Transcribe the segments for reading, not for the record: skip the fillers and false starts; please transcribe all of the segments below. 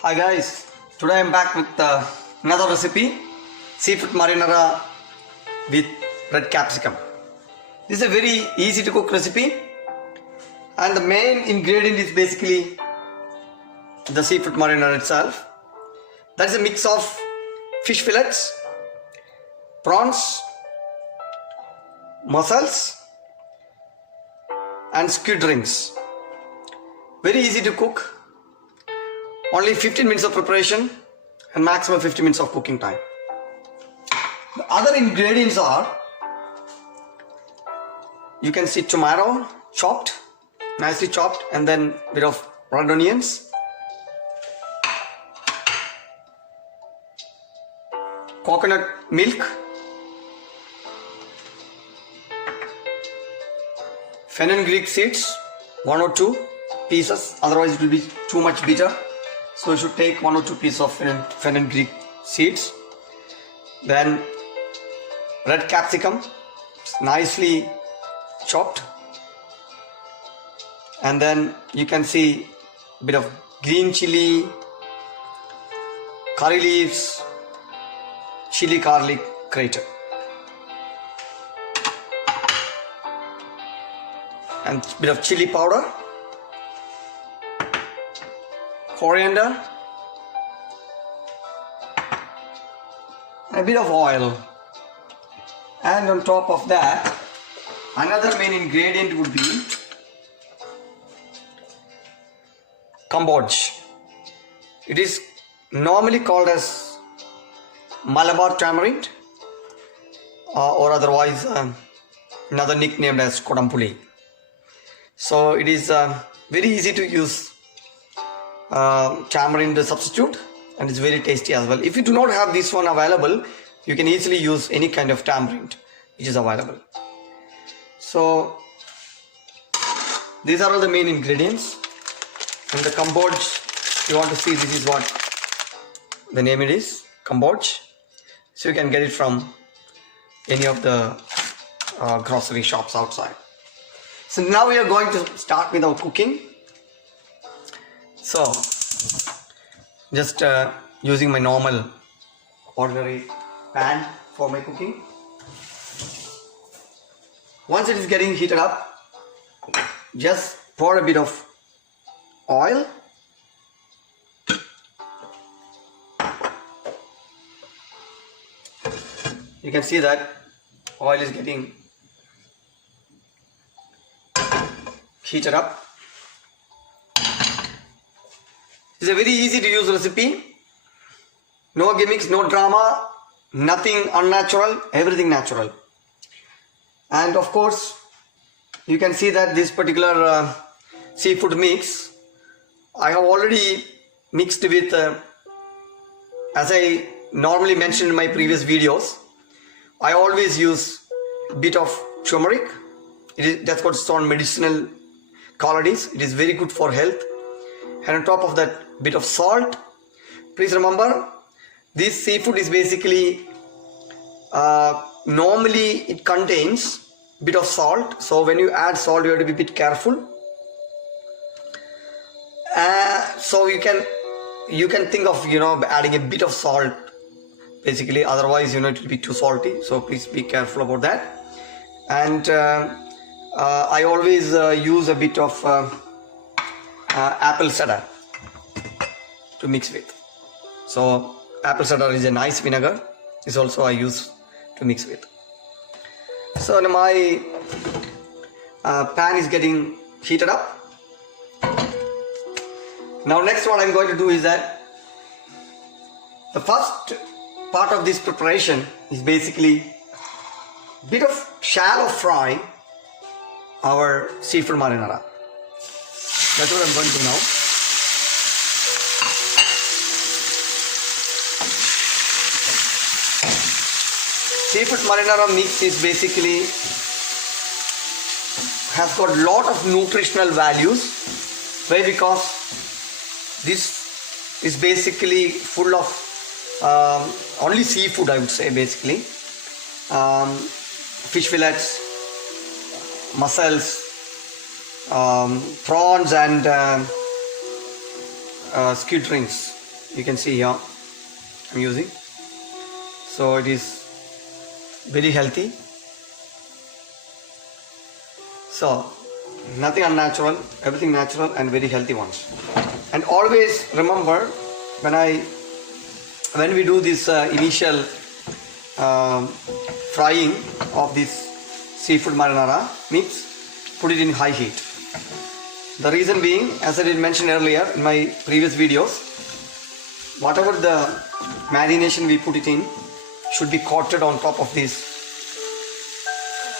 Hi guys, today I am back with another recipe, seafood marinara with red capsicum. This is a very easy to cook recipe and the main ingredient is basically the seafood marinara itself. That is a mix of fish fillets, prawns, mussels and squid rings. Very easy to cook. Only 15 minutes of preparation and maximum 50 minutes of cooking time. The other ingredients are, you can see tomato chopped, nicely chopped, and then a bit of red onions, coconut milk, fenugreek seeds, 1 or 2 pieces, otherwise it will be too much bitter. So you should take 1 or 2 pieces of fenugreek seeds. Then red capsicum, nicely chopped. And then you can see a bit of green chili, curry leaves, chili garlic grated. And a bit of chili powder, coriander, and a bit of oil. And on top of that, another main ingredient would be kombucha. It is normally called as Malabar tamarind or otherwise another nickname as kodampuli. So it is very easy to use tamarind substitute and it's very tasty as well. If you do not have this one available, you can easily use any kind of tamarind which is available. So these are all the main ingredients. And the kombucha, you want to see, this is what the name it is, kombucha. So you can get it from any of the grocery shops outside. So now we are going to start with our cooking. So just using my normal ordinary pan for my cooking. Once it is getting heated up, just pour a bit of oil. You can see that oil is getting heated up. It's a very easy to use recipe. No gimmicks, no drama, nothing unnatural, everything natural. And of course, you can see that this particular seafood mix, I have already mixed with, as I normally mentioned in my previous videos, I always use a bit of turmeric. That's got its own medicinal qualities. It is very good for health. And on top of that, bit of salt. Please remember, this seafood is basically normally it contains a bit of salt. So when you add salt, you have to be a bit careful. So you can think of adding a bit of salt basically. Otherwise it will be too salty. So please be careful about that. And I always use a bit of apple cider to mix with. So apple cider is a nice vinegar. This also I use to mix with. So now my pan is getting heated up. Now next what I'm going to do is that the first part of this preparation is basically a bit of shallow fry our seafood marinara. That's what I'm going to do now. Seafood marinara mix is basically has got a lot of nutritional values. Why? Because this is basically full of only seafood, I would say, basically. Fish fillets, mussels, prawns and squid rings. You can see here I'm using. So it is very healthy. So nothing unnatural, everything natural and very healthy ones. And always remember, when we do this initial frying of this seafood marinara mix, put it in high heat. The reason being, as I did mention earlier in my previous videos, whatever the marination we put it in should be coated on top of this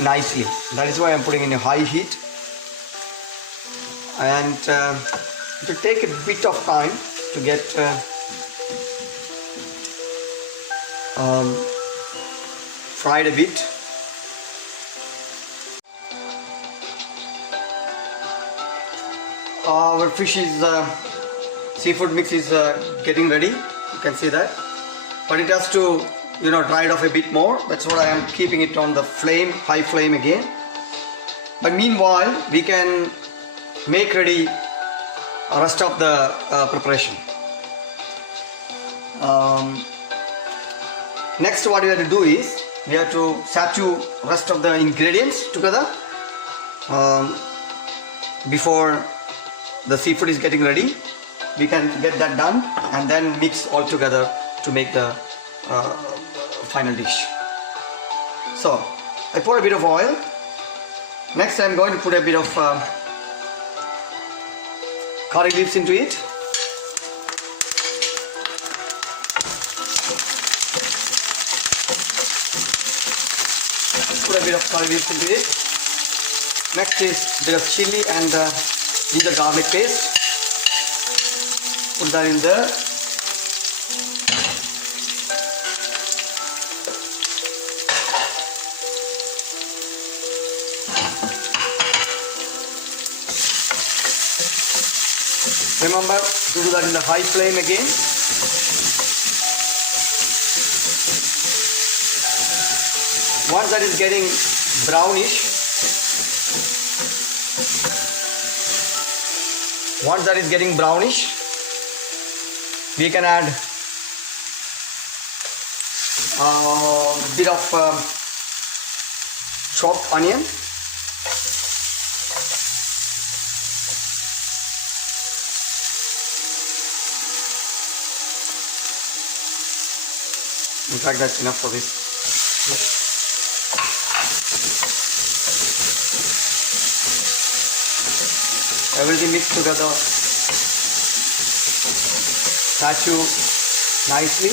nicely. That is why I'm putting in a high heat. And it will take a bit of time to get fried a bit. Our fish is seafood mix is getting ready. You can see that, but it has to dry it off a bit more. That's what I am keeping it on the flame, high flame again. But meanwhile, we can make ready the rest of the preparation. Next, what we have to do is we have to saturate rest of the ingredients together before the seafood is getting ready. We can get that done and then mix all together to make the final dish. So I pour a bit of oil. Next, I am going to put a bit of curry leaves into it. Put a bit of curry leaves into it. Next is a bit of chili and ginger garlic paste. Put that in there. Remember to do that in the high flame again. Once that is getting brownish, we can add a bit of chopped onion. In fact, that's enough for this. Everything mixed together, saturate nicely.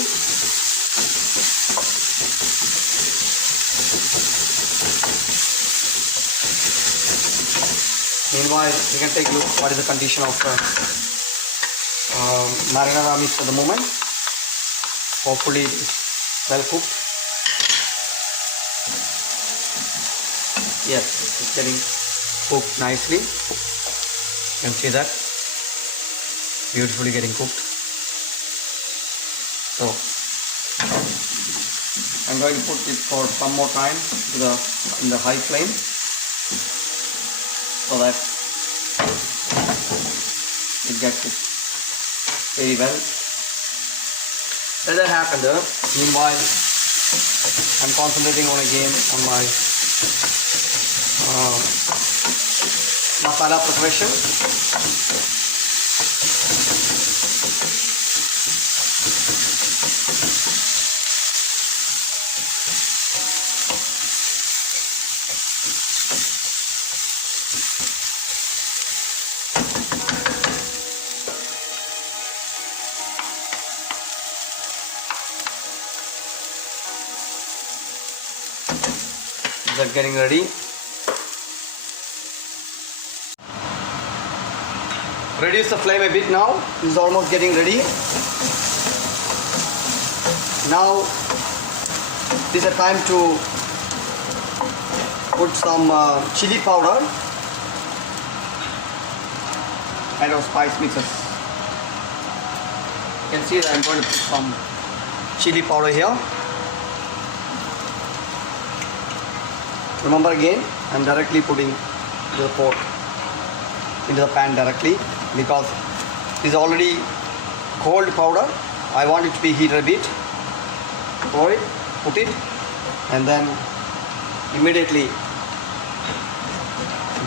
Meanwhile, you can take a look what is the condition of marinara mix at the moment. Hopefully it is well cooked. Yes, it's getting cooked nicely. You can see that, beautifully getting cooked. So I'm going to put it for some more time in the high flame so that it gets cooked very well. Let that happen there. Meanwhile, I'm concentrating on my masala preparation. They're getting ready. Reduce the flame a bit now. This is almost getting ready. Now this is a time to put some chili powder and our spice mixes. You can see that I'm going to put some chili powder here. Remember again, I'm directly putting the pork into the pan directly because it is already cold powder. I want it to be heated a bit. Pour it, put it, and then immediately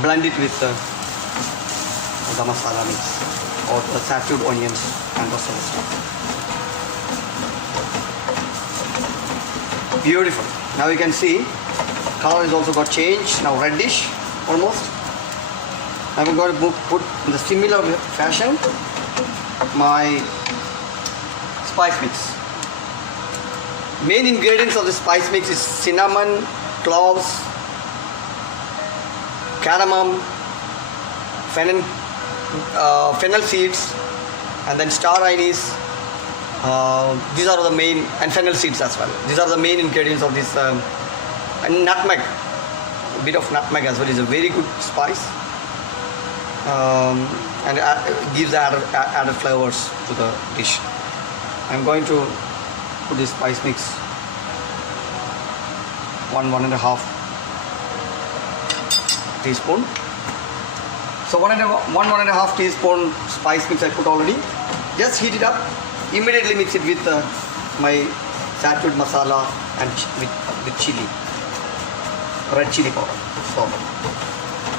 blend it with the masala mix or the saturated onions and the stuff. Beautiful. Now you can see color has also got changed, now reddish almost. I'm going to put in the similar fashion my spice mix. Main ingredients of the spice mix is cinnamon, cloves, cardamom, fennel seeds, and then star anise. These are the main, and fennel seeds as well. These are the main ingredients of this, and nutmeg. A bit of nutmeg as well is a very good spice, and gives added flavors to the dish. I'm going to put this spice mix 1.5 teaspoon. So 1.5 teaspoon spice mix I put already. Just heat it up. Immediately mix it with my saturated masala and with chili, red chili powder. So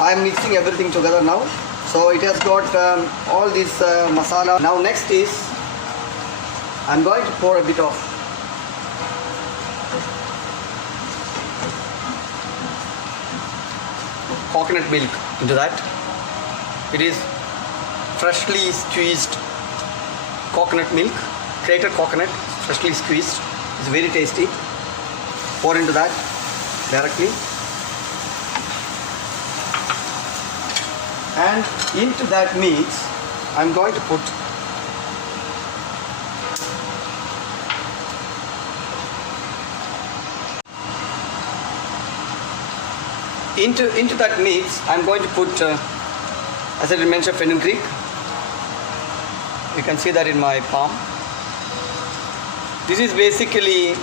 I am mixing everything together now. So it has got all this masala. Now next is I'm going to pour a bit of coconut milk into that. It is freshly squeezed coconut milk, grated coconut, freshly squeezed. It's very tasty. Pour into that directly. And into that mix, I'm going to put into that mix. I'm going to put, as I mentioned, fenugreek. You can see that in my palm. This is basically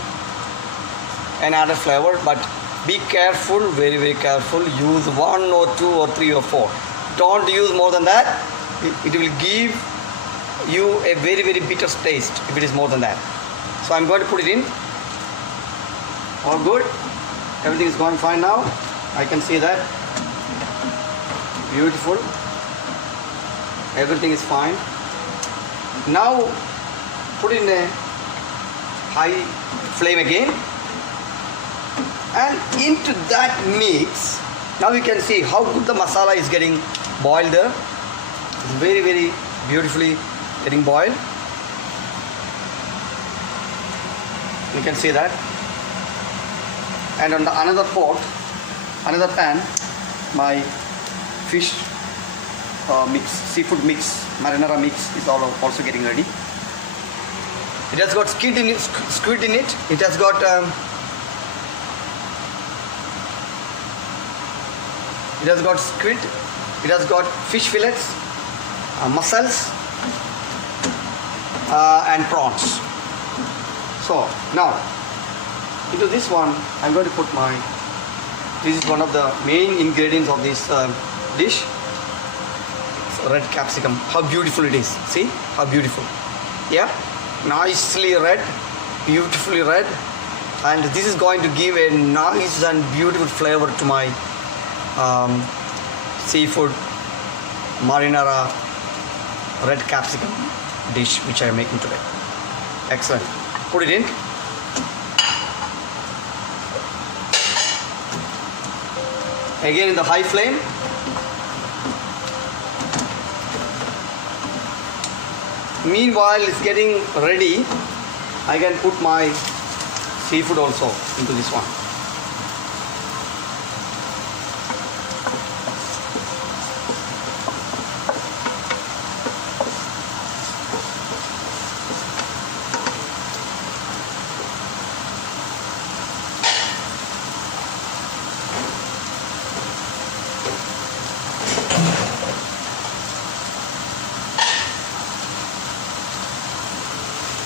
an added flavor, but be careful, very very careful. Use 1 or 2 or 3 or 4. Don't use more than that. It will give you a very very bitter taste if it is more than that. So I'm going to put it in. All good. Everything is going fine now. I can see that. Beautiful. Everything is fine. Now put in a high flame again, and into that mix, now you can see how good the masala is getting boiled there. It's very very beautifully getting boiled. You can see that. And on the another pot, another pan, my fish mix, seafood mix, marinara mix is also getting ready. It has got squid in it. It has got squid. It has got fish fillets, mussels, and prawns. So now into this one, I'm going to put my. This is one of the main ingredients of this dish. Red capsicum. How beautiful it is. See how beautiful. Yeah, nicely red, beautifully red, and this is going to give a nice and beautiful flavor to my seafood marinara red capsicum dish which I am making today. Excellent. Put it in. Again in the high flame. Meanwhile it's getting ready, I can put my seafood also into this one.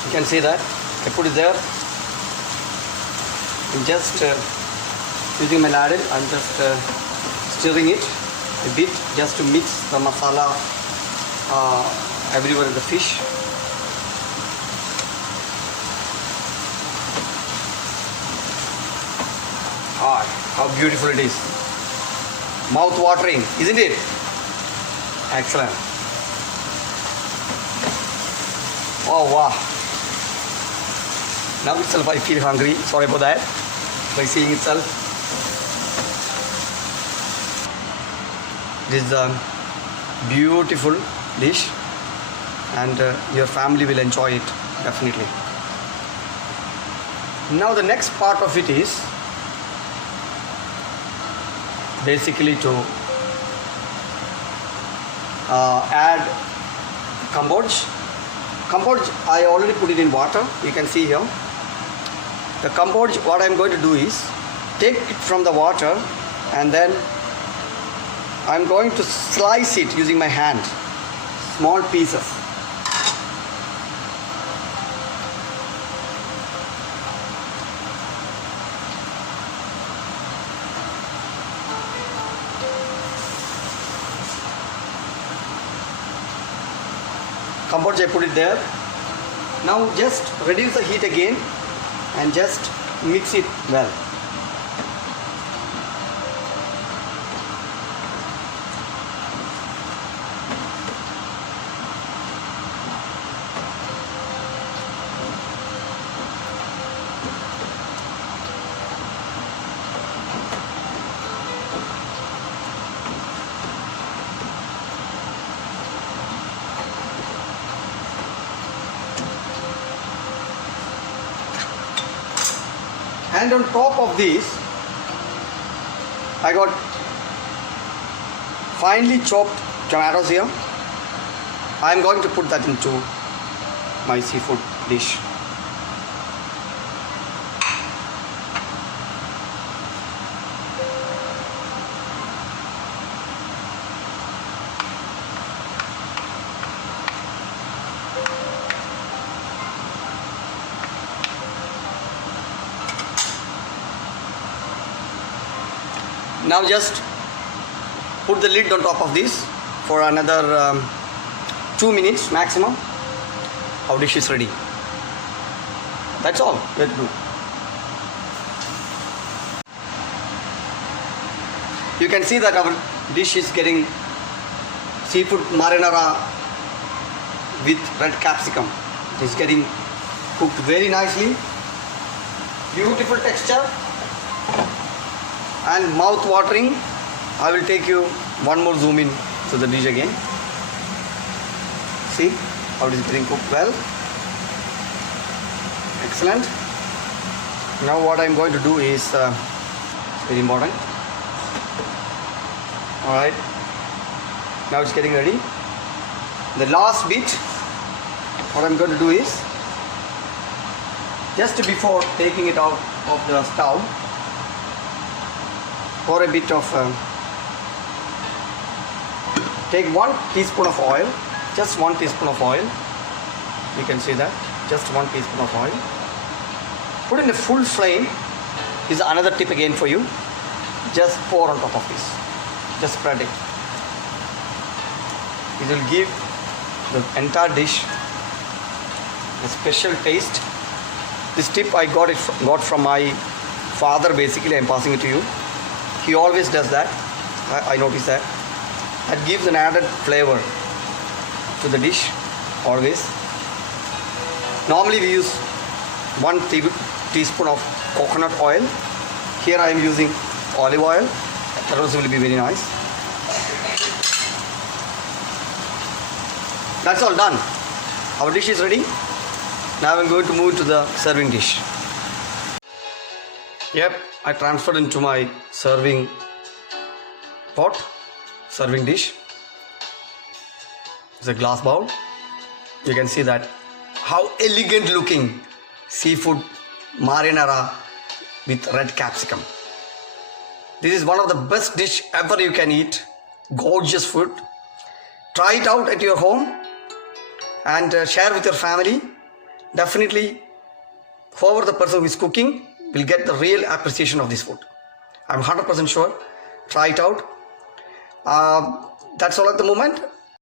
You can see that I put it there. I'm just using my ladle. I'm just stirring it a bit just to mix the masala everywhere in the fish. God, how beautiful it is. Mouth watering, isn't it? Excellent. Oh wow. Now itself I feel hungry. Sorry about that. By seeing itself. This is a beautiful dish and your family will enjoy it definitely. Now the next part of it is basically to add kombucha. Kombucha I already put it in water. You can see here. The kombucha, what I am going to do is take it from the water and then I am going to slice it using my hand, small pieces. Kombucha, I put it there. Now just reduce the heat again and just mix it well. And on top of this, I got finely chopped tomatoes here. I am going to put that into my seafood dish. Now just put the lid on top of this for another 2 minutes maximum. Our dish is ready. That's all we have to do. You can see that our dish is getting seafood marinara with red capsicum. It is getting cooked very nicely. Beautiful texture and mouth watering. I will take you one more zoom in to the dish again. See how it is getting cooked well. Excellent. Now what I am going to do is very important. Alright, now it's getting ready. The last bit, what I am going to do is, just before taking it out of the stove, pour a bit of, take 1 teaspoon of oil, just 1 teaspoon of oil. You can see that, just 1 teaspoon of oil. Put in a full flame. Is another tip again for you. Just pour on top of this. Just spread it. It will give the entire dish a special taste. This tip I got from my father. Basically, I am passing it to you. He always does that. I noticed that. That gives an added flavor to the dish. Always. Normally we use 1 teaspoon of coconut oil. Here I am using olive oil. That also will be very nice. That's all done. Our dish is ready. Now I'm going to move to the serving dish. Yep, I transferred into my serving pot, serving dish. It's a glass bowl. You can see that how elegant looking seafood marinara with red capsicum. This is one of the best dish ever you can eat. Gorgeous food. Try it out at your home and share with your family. Definitely, whoever the person who is cooking will get the real appreciation of this food. I'm 100% sure. Try it out. That's all at the moment.